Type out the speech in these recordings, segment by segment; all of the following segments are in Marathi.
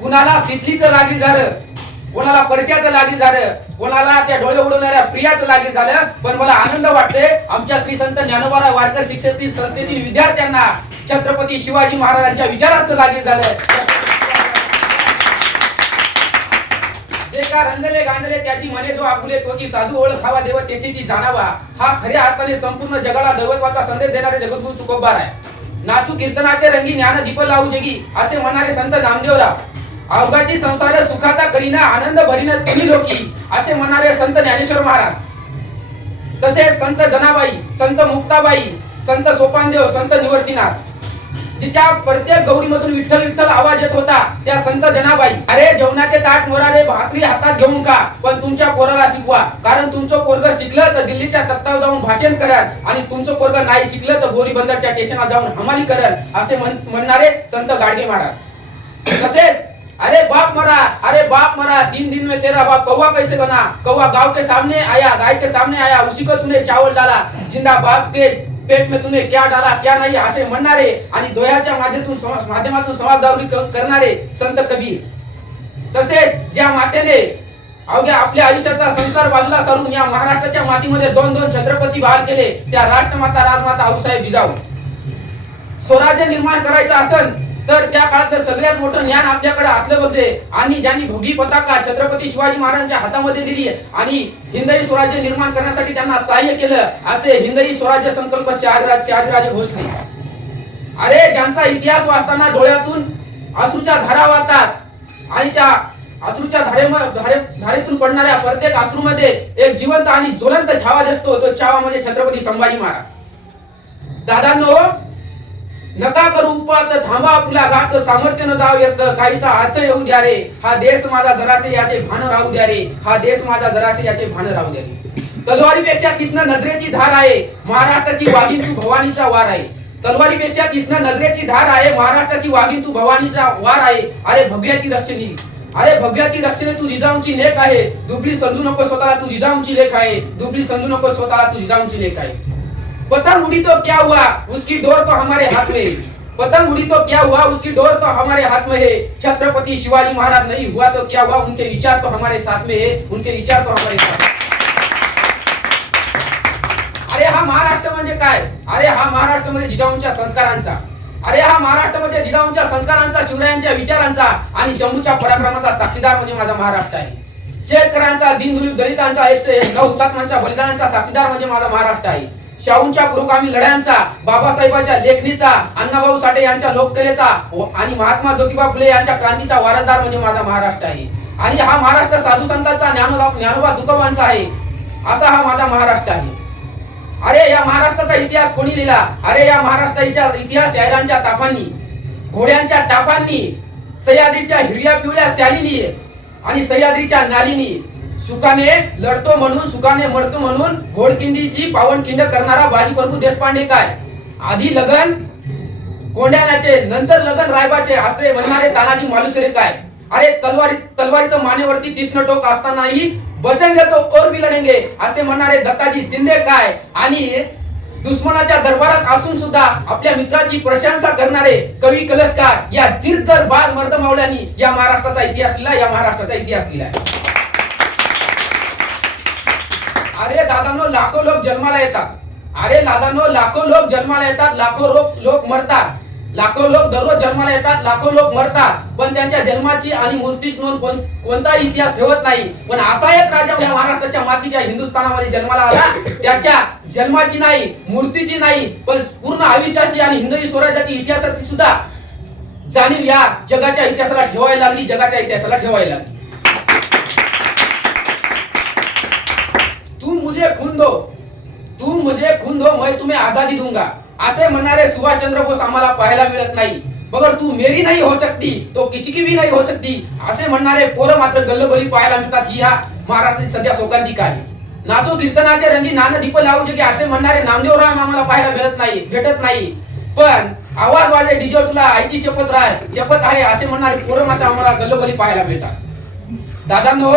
कुणाला सिद्धीचं लागील झालं, कोणाला परश्याचं लागील झालं, कोणाला त्या डोळे उडवणाऱ्या प्रियाचं लागील झालं. पण मला आनंद वाटते आमच्या श्री संत ज्ञानोबा वारकर शिक्षण संस्थेतील विद्यार्थ्यांना छत्रपती शिवाजी महाराजांच्या विचारांचं लागील झालं. जे का रंगले गांधले त्याची म्हणे जो आपुले तोची साधू ओळखावा देव तेथीची जाणावा. हा खऱ्या अर्थाने संपूर्ण जगाला दैवत्वाचा संदेश देणारे जगद्गुरु तुकोबार आहे. नाचू कीर्तनाचे रंगी ज्ञान दीप लावू जगी असे म्हणणारे संत नामदेवराव. अवघाची संसार सुखाचा करीना आनंद भरीन तिन्ही लोकी असे म्हणणारे संत ज्ञानेश्वर महाराज. तसेच संत जनाबाई, संत मुक्ताबाई, संत सोपानदेव, संत निवर्तीनाथ. जिच्या प्रत्येक गौरीमधून विठ्ठल विठ्ठल आवाज येत होता त्या संत जनाबाई. अरे जेवणाचे ताट मोराले भाकरी हातात घेऊन का, पण तुमच्या पोराला शिकवा. कारण तुमचं पोरग शिकलं तर दिल्लीच्या तख्तावर जाऊन भाषण करल आणि तुमचं पोरग नाही शिकलं तर बोरी बंदरच्या स्टेशनला जाऊन हमाली करल असे म्हणणारे संत गाडगे महाराज. तसेच अरे बाप मरा, अरे बाप मरा, 3 दिन में तेरा बाप कौवा कैसे बना, कौवा गांव के सामने आया, गाय के सामने आया, उसी को तूने चावल डाला, जिंदा बाप के पेट में तूने क्या डाला क्या नाही असे म्हणणारे आणि दोह्याच्या माध्यमातून समाजजागृती करणारे संत कबीर. तसेच ज्या मातेने अवघ्या आपल्या आयुष्याचा संसार बाजूला सारून या महाराष्ट्राच्या मातीमध्ये 2 छत्रपती बहाल केले त्या राष्ट्रमाता राजमाता आऊसाहेब जिजाऊ. स्वराज्य निर्माण करायचं असेल तर त्या काळात सगळ्यात मोठं ज्ञान आपल्याकडे असलं पाहिजे. आणि ज्यांनी भोगी पताका छत्रपती शिवाजी महाराजांच्या हातामध्ये दिली आणि हिंदवी स्वराज्य निर्माण करण्यासाठी त्यांना सहाय्य केलं असे हिंदवी स्वराज्य संकल्प शहाजीराजे भोसले. अरे ज्यांचा इतिहास वाचताना डोळ्यातून अश्रूच्या धारा वाहतात आणि त्या अश्रूच्या धारेतून पडणाऱ्या प्रत्येक अश्रूमध्ये एक जिवंत आणि ज्वलंत छावा दिसतो. तो छावा म्हणजे छत्रपती संभाजी महाराज. दादांनो, नका करू उपात थांबा आपला घात, सामर्थ्य न जाव व्यर्थ, काहीसा अर्थ येऊ द्या रे. हा देश माझा जरासे याचे भान राहू द्या रे. हा देश माझा जरासे याचे भान राहू द्या रे. तलवारीपेक्षा तीक्ष्ण नजरेची धार आहे महाराष्ट्राची वाघीण तू भवानीचा वार आहे. तलवारीपेक्षा तीक्ष्ण नजरेची धार आहे महाराष्ट्राची वाघीण तू भवानीचा वार आहे. अरे भव्याची रक्षणी, अरे भव्याची रक्षणे तू जिजाऊंची लेख आहे. दुबळी समजू नको स्वतःला तू जिजाऊंची लेख आहे. दुबळी समजू नको स्वतःला तू जिजाऊंची लेख आहे. पतंग उड़ी तो क्या हुआ उसकी डोर तो हमारे हाथ में है. पतंग उड़ी तो क्या हुआ उसकी डोर तो हमारे हाथ में है. छत्रपति शिवाजी महाराज नहीं हुआ तो क्या हुआ, उनके विचार तो हमारे साथ में है. उनके विचार तो हमारे साथ. अरे हा महाराष्ट्र म्हणजे काय, अरे हा महाराष्ट्र म्हणजे जिजाऊंच्या संस्कारांचा, अरे हा महाराष्ट्र म्हणजे जिजाऊंच्या संस्कारांचा, शिवरायांच्या विचारांचा आणि शंभूच्या पराक्रमाचा साक्षीदार म्हणजे माझा महाराष्ट्र आहे. शेतकऱ्यांचा, दीनदुबळी दलितांचा, 109 हुतात्म्यांच्या बलिदानांचा साक्षीदार म्हणजे माझा महाराष्ट्र आहे. शाहूंच्या पुरोगामी लढ्यांचा, बाबासाहेबांच्या लेखणीचा, अण्णाभाऊ साठे यांच्या लोककलेचा आणि महात्मा ज्योतिबा फुले यांच्या क्रांतीचा वारसदार म्हणजे माझा महाराष्ट्र आहे. आणि हा महाराष्ट्र साधू संतांचा, ज्ञानोबा तुकोबांचा आहे. असा हा माझा महाराष्ट्र आहे. अरे या महाराष्ट्राचा इतिहास कोणी लिहिला, अरे या महाराष्ट्राचा इतिहास शाहिरांच्या ताफांनी, घोड्यांच्या टापांनी, सह्याद्रीच्या हिरव्या पिवळ्या शालीनी आणि सह्याद्रीच्या नालीनी, सुखाने लढतो म्हणून सुखाने मरतो म्हणून घोडकिंडीची पावनखिंड करणारा बाजी प्रभू देशपांडे काय. आधी लगन कोंड्यानाचे नंतर लगन रायबाचे असे म्हणणारे तानाजी मालुसरे काय. अरे तलवारीचं मानेवरती 30 टोक असतानाही बचेंगे तो और भी लढेंगे असे म्हणणारे दत्ताजी शिंदे काय. आणि दुश्मनाच्या दरबारात असून सुद्धा आपल्या मित्राची प्रशंसा करणारे कवी कलसकार या चिरकर बाल मर्द मावळ्यांनी या महाराष्ट्राचा इतिहास लिहिला, या महाराष्ट्राचा इतिहास लिहिला. अरे दादांनो, लाखो लोक जन्माला येतात, अरे दादांनो लाखो लोक जन्माला येतात, लाखो लोक मरतात, लाखो लोक दररोज जन्माला येतात, लाखो लोक मरतात, पण त्यांच्या जन्माची आणि मृत्यूची नोंद कोणताही इतिहास ठेवत नाही. पण असा एक राजा या महाराष्ट्राच्या मातीच्या हिंदुस्थानामध्ये जन्माला आला, त्याच्या जन्माची नाही, मृत्यूची नाही, पण पूर्ण आयुष्याची आणि हिंदवी स्वराज्याची इतिहासाची सुद्धा जाणीव या जगाच्या इतिहासाला ठेवायला लागली, जगाच्या इतिहासाला ठेवायला लागली. तुम मुझे खून दो मैं तुम्हें आजादी दूंगा असे म्हणणारे सुभाषचंद्र बोस आम्हाला पाहायला मिळत नाही. मगर तू मेरी नहीं हो सकती तो किसी की भी नहीं हो सकती असे म्हणणारे पोरं मात्र गल्लोगल्ली पाहायला मिळतात. ही या महाराष्ट्राची सध्या शोकांतिका आहे. नाचो कीर्तनाचे रंगी नान दीप लावू जगे असे म्हणणारे नामदेवराव आम्हाला पाहायला भेटत नाही. पण आवाज वाजे डीजे तुला आईची शपथ आहे असे म्हणणारे पोरं मात्र आम्हाला गल्लोगल्ली पाहायला मिळतात. दादांनो,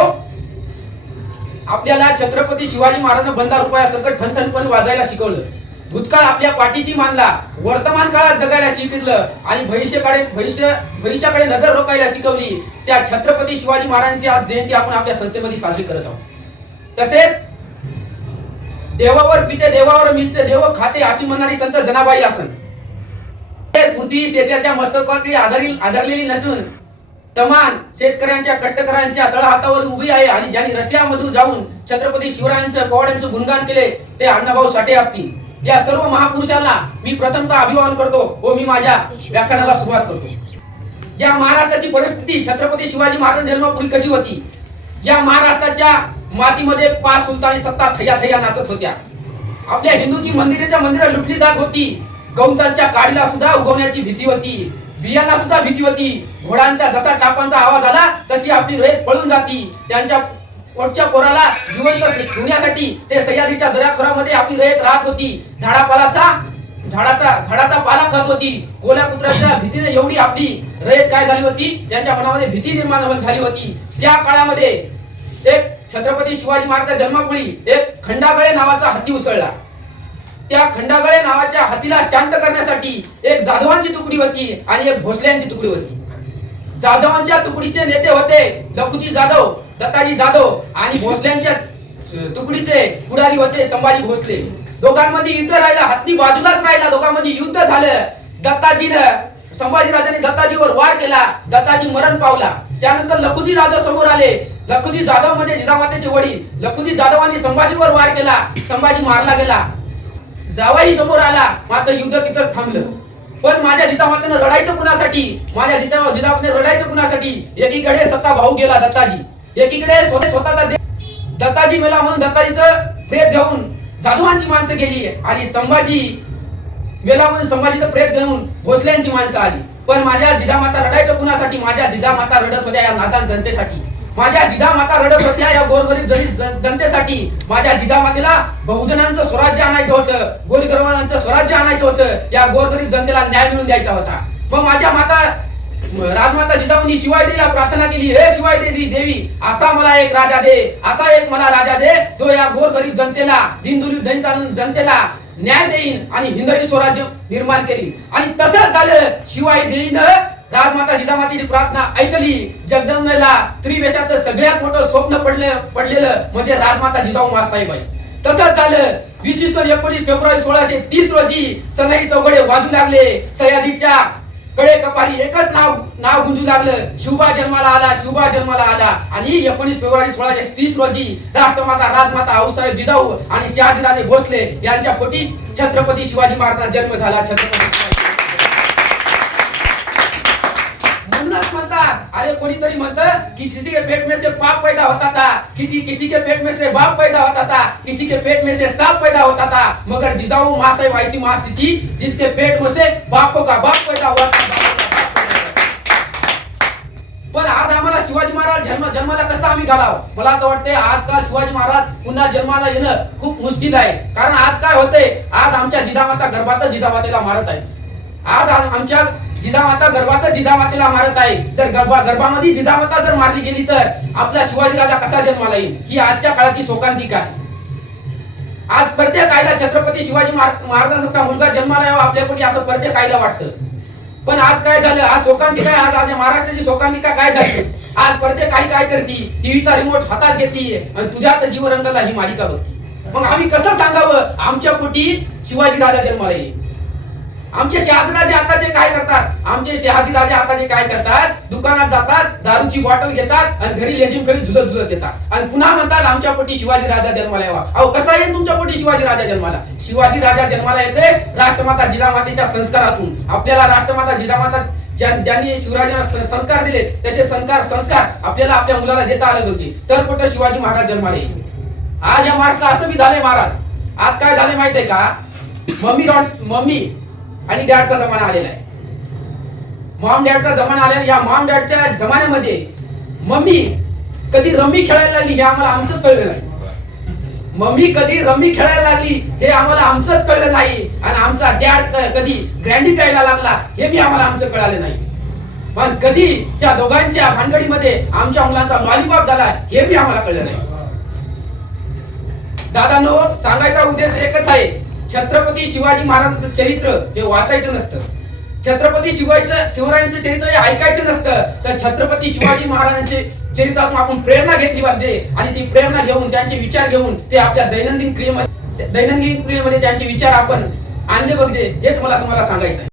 आपल्याला छत्रपती शिवाजी महाराजांना बंदा रुपया सकट ठणठणपणे वाजायला शिकवलं. भूतकाळ आपल्या पाठीशी मानला, वर्तमान काळात जगायला शिकलं आणि भविष्याकडे नजर रोखायला शिकवली. त्या छत्रपती शिवाजी महाराजांची आज जयंती आपण आपल्या संस्थेमध्ये साजरी करत आहोत. तसेच देवावर पिते देवावर मिळते देव खाते अशी म्हणणारी संत जनाबाई आसन पृथ्वी शेषाच्या मस्तकावरती आदरलेली नसून तमान शेतकऱ्यांच्या कष्टकऱ्यांच्या तळहातावर उभी आहे आणि ज्यांनी रशियामधून जाऊन छत्रपती शिवरायांचं पोवाड्यांचं गुणगान केले ते अण्णाभाऊ साठे असतील. या सर्व महापुरुषांना मी प्रथमतः अभिवादन करतो व मी माझ्या व्याख्यानाला सुरुवात करतो. या महाराष्ट्राची परिस्थिती छत्रपती शिवाजी महाराज जन्मपूर्वी कशी होती? या महाराष्ट्राच्या मातीमध्ये 5 सुलतानी सत्ता थैया थैया नाचत होत्या. आपल्या हिंदूची मंदिरं लुटली जात होती. गवतांच्या काडीला सुद्धा उगवण्याची भीती होती, बियांना सुद्धा भीती होती. घोड्यांचा जसा टापांचा आवाज आला तशी आपली रेत पळून जाती. त्यांच्या पोटच्या पोराला जिवंत ठेवण्यासाठी ते सह्याद्रीच्या दऱ्याखोऱ्यामध्ये आपली रेत राहत होती. झाडाचा पाला खात होती. कोल्या कुत्र्याच्या भीतीने एवढी आपली रेत काय झाली होती, त्यांच्या मनामध्ये भीती निर्माण झाली होती. त्या काळामध्ये एक छत्रपती शिवाजी महाराजांच्या जन्मापूर्वी एक खंडागळे नावाचा हत्ती उसळला. त्या खंडागळे नावाच्या हत्तीला शांत करण्यासाठी एक जाधवांची तुकडी होती आणि एक भोसल्यांची तुकडी होती. जाधवांच्या तुकडीचे नेते होते लखुजी जाधव, दत्ताजी जाधव आणि भोसल्यांच्या तुकडीचे पुढारी होते संभाजी भोसले. दोघांमध्ये युद्ध राहिला, हत्ती बाजूलाच राहिला. दोघांमध्ये युद्ध झालं. संभाजीराजांनी दत्ताजीवर वार केला. दत्ताजी मरण पावला. त्यानंतर लखुजी जाधव समोर आले. लखुजी जाधव म्हणजे जिजामातेचे वडील. लखुजी जाधवांनी संभाजीवर वार केला. संभाजी मारला गेला. जावाई समोर आला. मात्र युद्ध तिथंच थांबलं. पण माझ्या जिजामातेनं रडायचं कुणासाठी? माझ्या जिजामातेने रडायचं कुणासाठी? एकीकडे सत्ता भाऊ गेला दत्ताजी, एकीकडे स्वतःचा दत्ताजी मेला म्हणून दत्ताजीचं प्रेत घेऊन जाधवांची माणसं गेली आणि संभाजी मेला म्हणून संभाजीचं प्रेत घेऊन भोसल्यांची माणसं आली. पण माझ्या जिजामाता रडायचं कुणासाठी? माझ्या जिजामाता रडत होत्या या नादान जनतेसाठी. माझ्या जिजामाता रडत होत्या या गोरगरीब जनतेसाठी. माझ्या जिजामातेला बहुजनांचं स्वराज्य आणायचं होतं, गोरगरिबांचं स्वराज्य आणायचं होतं. या गोरगरीब जनतेला न्याय मिळवून द्यायचा होता. मग माझ्या राजमाता जिजाऊंनी शिवाय देवीला प्रार्थना केली, हे शिवाय देवी असा मला एक राजा दे, असा एक मला राजा दे जो या गोरगरीब जनतेला, दीनदुबळी जनतेला न्याय देईन आणि हिंदवी स्वराज्य निर्माण करीन. आणि तसंच झालं. शिवाय देवीनं राजमाता जिजामातेची प्रार्थना ऐकली. जगदंबेला त्रिवेशात सगळ्यात मोठं स्वप्न पडलेलं म्हणजे राजमाता जिजाऊ मासाहेब आहे. तसंच झालं. 19 फेब्रुवारी 1630 रोजी सनई चौघडे वाजू लागले. सह्याद्रीच्या कडे कपारी एकच नाव गुंजू लागलं, शिवबा जन्माला आला, शिवबा जन्माला आला. आणि 19 फेब्रुवारी 1630 रोजी राष्ट्रमाता राजमाता आऊसाहेब जिजाऊ आणि शहाजीराजे भोसले यांच्या पोटी छत्रपती शिवाजी महाराजांचा जन्म झाला. म्हणूनच म्हणतात, अरे कोणीतरी म्हणतं की किसी के पेट में से पाप पैदा होता था, किसी के पेट में से बाप पैदा होता था, किसी के पेट में से सांप पैदा होता था, मगर जिजाऊ महासाहेब ऐसी माँ थी जिसके पेट में से बापों का बाप पैदा हुआ था. पण आज आम्हाला शिवाजी महाराज जन्माला कसं आम्ही घालावं? मला तर वाटते आजकाल शिवाजी महाराज पुन्हा जन्माला येणं खूप मुश्किल आहे. कारण आज काय होते, आज आमच्या जिजामाता गर्भातच जिजामातेला मारत आहे. आज आमच्या जिजामाता गर्भातच जिजामातेला मारत आहे. जर गर्भामध्ये जिजामाता जर मारली गेली तर आपला शिवाजी राजा कसा जन्माला येईल? ही आजच्या काळाची शोकांतिका आहे. आज प्रत्येक आईला छत्रपती शिवाजी महाराजांचा मुलगा जन्माला यावा आपल्यापोटी असं प्रत्येक आईला वाटतं. पण आज काय झालं? आज शोकांतिका आहे. आज महाराष्ट्राची शोकांतिका काय झाली? आज प्रत्येक आई काय करती? टीव्हीचा रिमोट हातात घेते आणि तुझ्यात जीव रंगला ही मालिका बघते. मग आम्ही कसं सांगावं आमच्या पोटी शिवाजी राजा जन्माला येईल? आमचे शहाजीराजे आताचे काय करतात? आमचे शहाजीराजे आताचे काय करतात? दुकानात जातात, दारूची बॉटल घेतात आणि घरी लेझिम खेळी झुलत येतात आणि पुन्हा म्हणतात आमच्या पोटी शिवाजी राजा जन्माला यावा. अहो कसा येईल तुमच्या पोटी शिवाजी राजा जन्माला? शिवाजी राजा जन्माला येते राष्ट्रमाता जिजामातेच्या संस्कारातून. आपल्याला राष्ट्रमाता जिजामाता ज्यांनी शिवराजांना संस्कार दिले त्याचे संस्कार आपल्याला आपल्या मुलाला देता आले होते, तर कुठे शिवाजी महाराज जन्माला येईल? आज या महाराष्ट्राला असं बी झाले महाराज. आज काय झाले माहित आहे का? मम्मी आणि डॅडचा जमाना आलेला आहे. मॉम डॅडचा जमाना आलेला. या मॉम डॅडच्या जमान्यामध्ये मम्मी कधी रमी खेळायला लागली हे आम्हाला आमचंच कळलं नाही. मम्मी कधी रमी खेळायला लागली हे आम्हाला आमचंच कळलं नाही. आणि आमचा डॅड कधी ग्रँडी प्यायला लागला हे बी आम्हाला आमचं कळालं नाही. पण कधी त्या दोघांच्या भानगडीमध्ये आमच्या मुलांचा लॉलीपॉप झाला हे बी आम्हाला कळलं नाही. दादांनो, सांगायचा उद्देश एकच आहे. छत्रपती शिवाजी महाराजांचं चरित्र हे वाचायचं नसतं, छत्रपती शिवरायांचं चरित्र हे ऐकायचं नसतं, तर छत्रपती शिवाजी महाराजांचे चरित्रातून आपण प्रेरणा घेतली पाहिजे आणि ती प्रेरणा घेऊन त्यांचे विचार घेऊन ते आपल्या दैनंदिन क्रियेमध्ये त्यांचे विचार आपण आणले पाहिजे, हेच मला तुम्हाला सांगायचं आहे.